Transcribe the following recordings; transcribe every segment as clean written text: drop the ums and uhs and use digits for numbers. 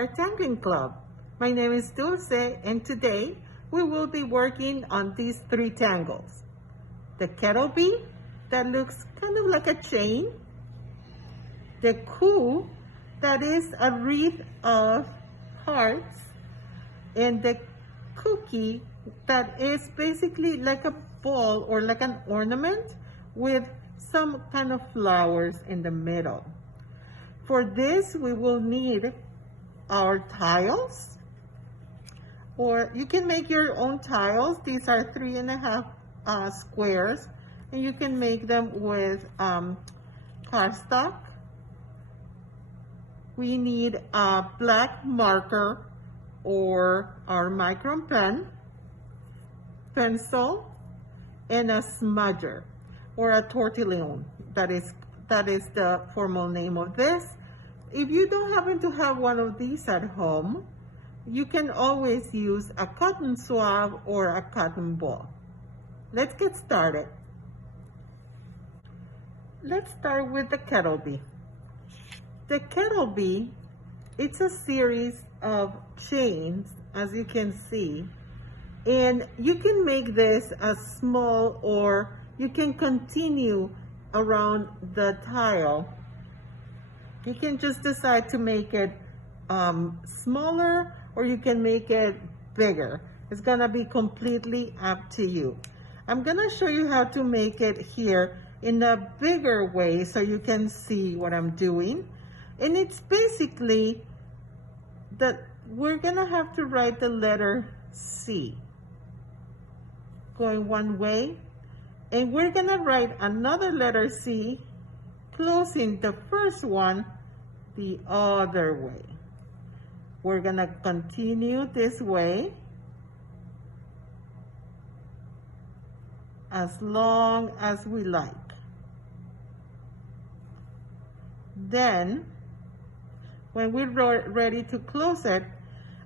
our Tangling Club. My name is Dulce, and today we will be working on these 3 tangles. The Kettlebee, that looks kind of like a chain. The Coup, that is a wreath of hearts. And the Cookie, that is basically like a ball or like an ornament with some kind of flowers in the middle. For this, we will need our tiles, or you can make your own tiles. These are 3.5 squares, and you can make them with cardstock. We need a black marker or our micron pen, pencil, and a smudger or a tortillon. That is the formal name of this. If you don't happen to have one of these at home, you can always use a cotton swab or a cotton ball. Let's get started. Let's start with the Kettlebee. The Kettlebee, it's a series of chains, as you can see, and you can make this as small, or you can continue around the tile. You can just decide to make it smaller, or you can make it bigger. It's gonna be completely up to you. I'm gonna show you how to make it here in a bigger way so you can see what I'm doing. And it's basically that we're gonna have to write the letter C going one way, and we're gonna write another letter C closing the first one the other way. We're gonna continue this way as long as we like. Then, when we're ready to close it,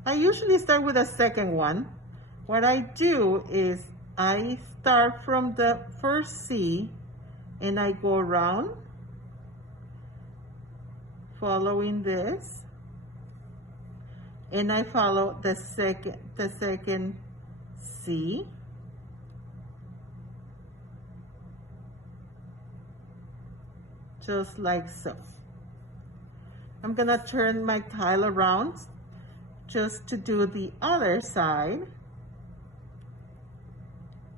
I usually start with a second one. What I do is I start from the first C and I go around following this, and I follow the second C, just like so. I'm gonna turn my tile around just to do the other side.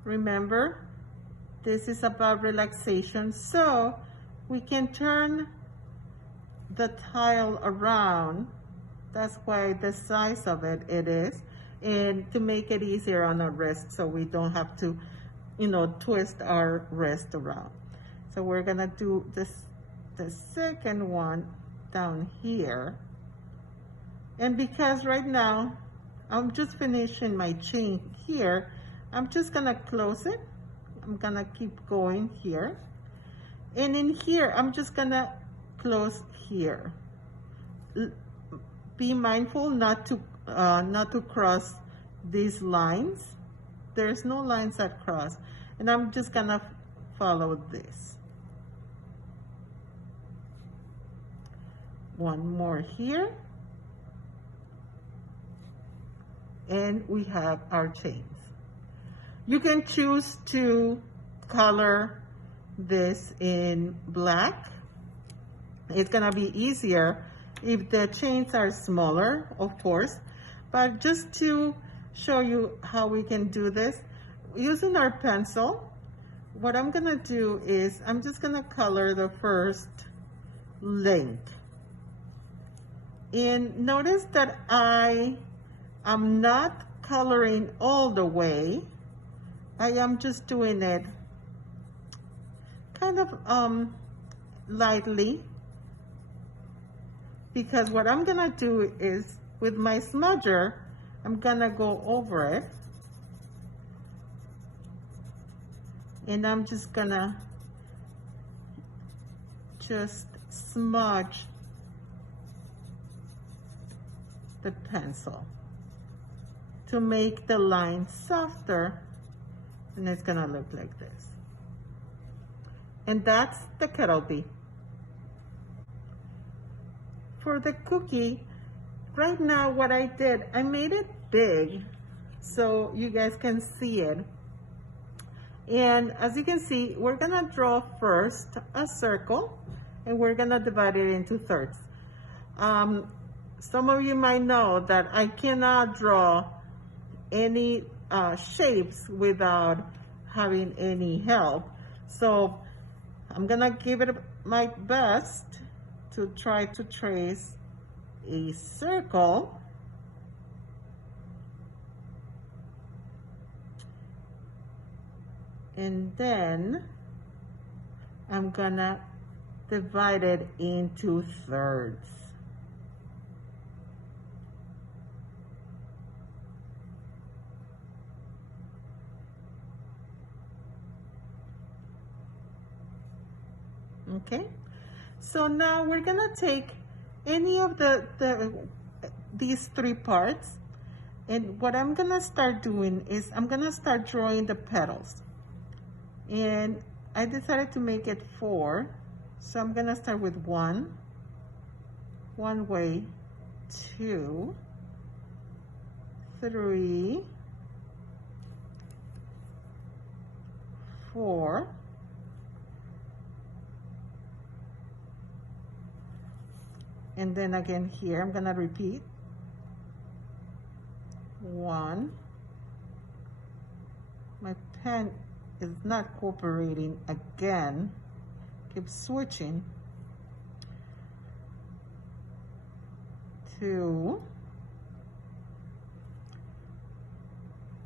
Remember, this is about relaxation, so we can turn the tile around. That's why the size of it is, and to make it easier on our wrist, so we don't have to, twist our wrist around. So we're gonna do the second one down here, and because right now I'm just finishing my chain here, I'm just gonna close it. I'm gonna keep going here, and in here I'm just gonna close here. Be mindful not to cross these lines. There's no lines that cross, and I'm just gonna follow this. One more here, and we have our chains. You can choose to color this in black. It's gonna be easier if the chains are smaller, of course, but just to show you how we can do this, using our pencil, what I'm gonna do is I'm just gonna color the first link. And notice that I am not coloring all the way. I am just doing it kind of lightly, because what I'm gonna do is with my smudger, I'm gonna go over it, and I'm just gonna smudge the pencil to make the line softer, and it's gonna look like this. And that's the Kettlebee. For the cookie, right now what I did, I made it big so you guys can see it. And as you can see, we're gonna draw first a circle and we're gonna divide it into thirds. Some of you might know that I cannot draw any shapes without having any help. So I'm gonna give it my best to try to trace a circle. And then I'm gonna divide it into thirds. Okay, so now we're gonna take any of these three parts, and what I'm gonna start doing is I'm gonna start drawing the petals. And I decided to make it 4, so I'm gonna start with one way, 2, 3, 4, and then again here I'm gonna repeat 1. My pen is not cooperating again, keep switching. 2,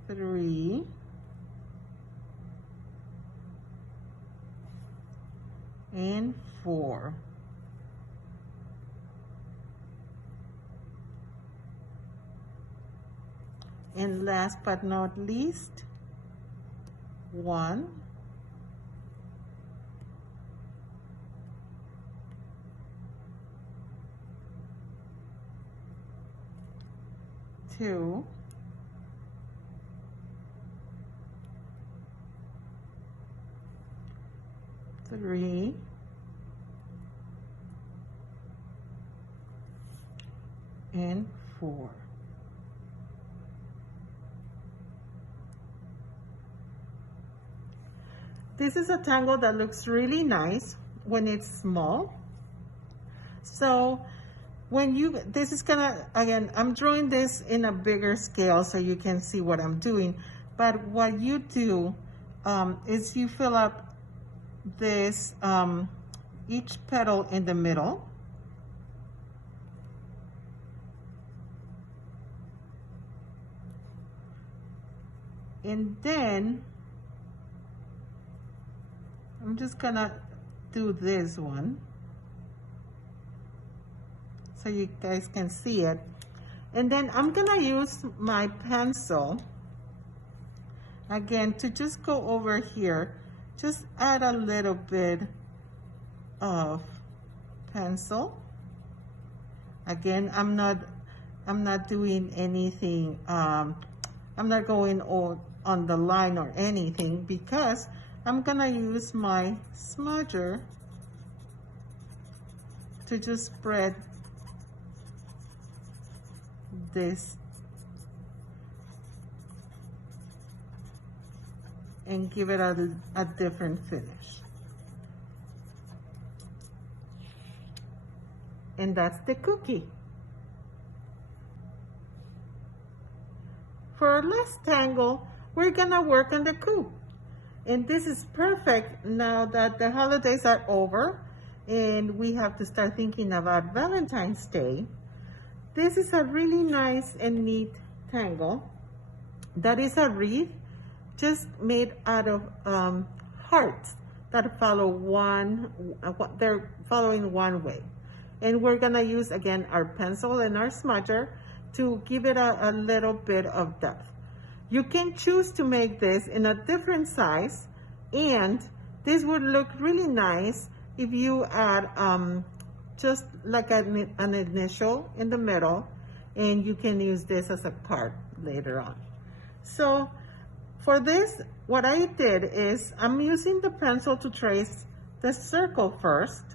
3, and 4. And last but not least, 1, 2, 3, and 4. This is a tangle that looks really nice when it's small. So when this is gonna, again, I'm drawing this in a bigger scale so you can see what I'm doing. But what you do is you fill up this, each petal in the middle. And then I'm just gonna do this one so you guys can see it. And then I'm gonna use my pencil again to just go over here, just add a little bit of pencil. Again, I'm not doing anything, I'm not going on the line or anything, because I'm gonna use my smudger to just spread this and give it a different finish. And that's the cookie. For our last tangle, we're gonna work on the coop. And this is perfect now that the holidays are over and we have to start thinking about Valentine's Day. This is a really nice and neat tangle. That is a wreath just made out of hearts that follow they're following one way. And we're gonna use again our pencil and our smudger to give it a little bit of depth. You can choose to make this in a different size, and this would look really nice if you add just like an initial in the middle, and you can use this as a card later on. So for this, what I did is I'm using the pencil to trace the circle first.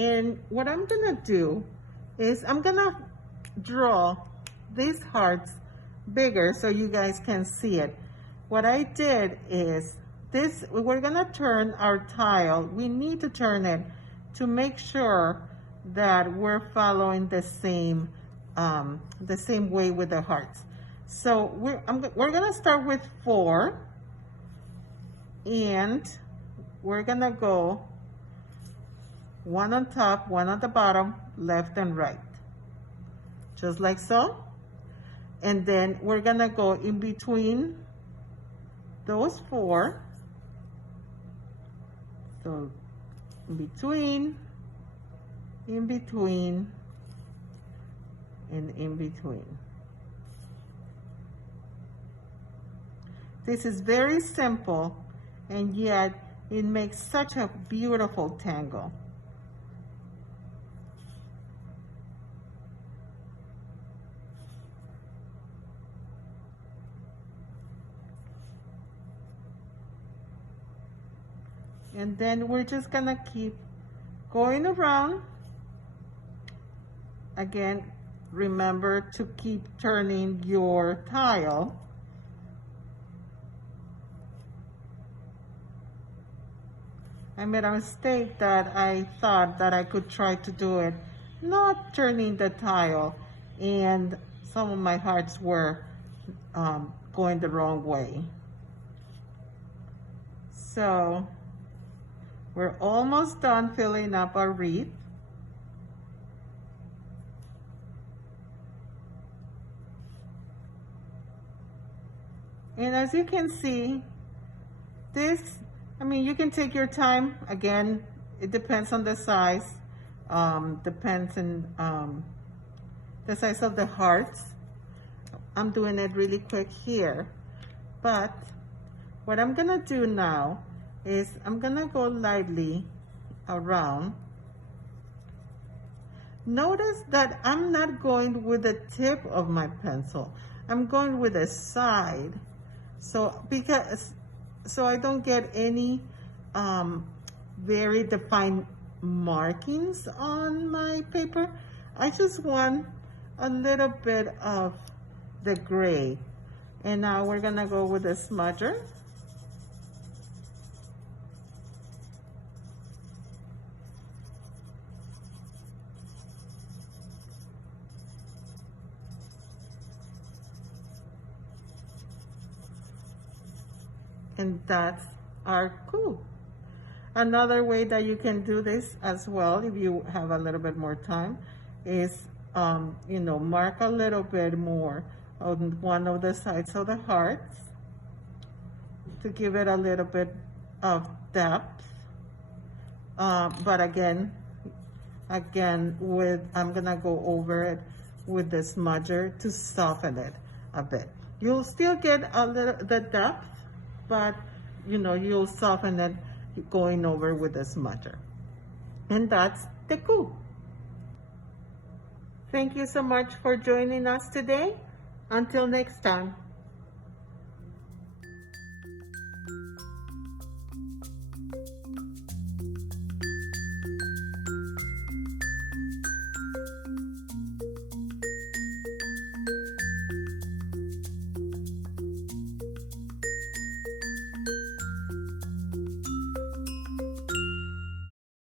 And what I'm gonna do is I'm gonna draw these hearts bigger so you guys can see it. What I did is this, we're gonna turn our tile. We need to turn it to make sure that we're following the same way with the hearts. So we're gonna start with 4, and we're gonna go 1 on top, 1 on the bottom, left and right, just like so. And then we're gonna go in between those 4. So in between, and in between. This is very simple, and yet it makes such a beautiful tangle. And then we're just gonna keep going around. Again, remember to keep turning your tile. I made a mistake that I thought that I could try to do it not turning the tile, and some of my hearts were going the wrong way. So we're almost done filling up our wreath. And as you can see, this, I mean, you can take your time. Again, it depends on the size, depends on the size of the hearts. I'm doing it really quick here, but what I'm gonna do now is I'm gonna go lightly around. Notice that I'm not going with the tip of my pencil. I'm going with the side. So I don't get any very defined markings on my paper. I just want a little bit of the gray. And now we're gonna go with the smudger. And that's our coup. Another way that you can do this as well, if you have a little bit more time, is you know, mark a little bit more on one of the sides of the hearts to give it a little bit of depth. But again, I'm gonna go over it with the smudger to soften it a bit. You'll still get a little the depth, but you know, you'll soften it going over with the smudger. And that's the coup. Thank you so much for joining us today. Until next time.